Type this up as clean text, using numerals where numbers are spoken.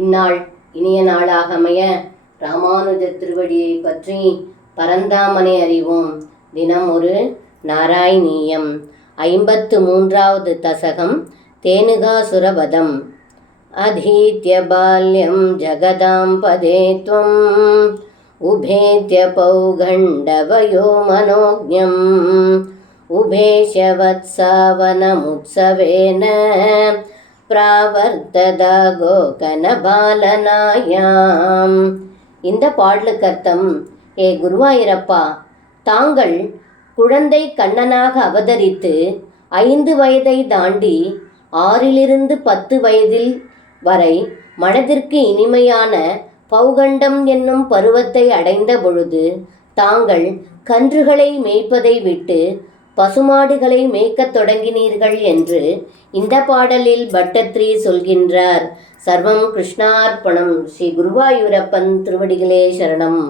இந்நாள் இனிய நாளாக அமைய ராமானுஜ திருவடியை பற்றி பரந்தாமனை அறிவோம். தினம் ஒரு நாராயணீயம். 53வது தசகம் தேனுகாசுரவதம். அதீத்ய பால்யம் ஜகதாம் பதே த்வம் உபேத்ய பௌகண்டவயோ மனோஜ்ஞம் உபேஷவத்சாவனமுத்சவேன பிராவர்த்ததா கோகனபாலனாயாம். இந்த பாடலுக்கு அர்த்தம்: ஏ குருவாயிரப்பா, தாங்கள் குழந்தை கண்ணனாக அவதரித்து 5 வயதை தாண்டி 6லிருந்து 10 வயதில் வரை மனதிற்கு இனிமையான பௌகண்டம் என்னும் பருவத்தை அடைந்த பொழுது தாங்கள் கன்றுகளை மேய்ப்பதை விட்டு பசுமாடுகளை மேய்க்கத் தொடங்கினீர்கள் என்று இந்த பாடலில் பட்டத்ரி சொல்கின்றார். சர்வம் கிருஷ்ணார்ப்பணம். ஸ்ரீ குருவாயூரப்பன் திருவடிகளே சரணம்.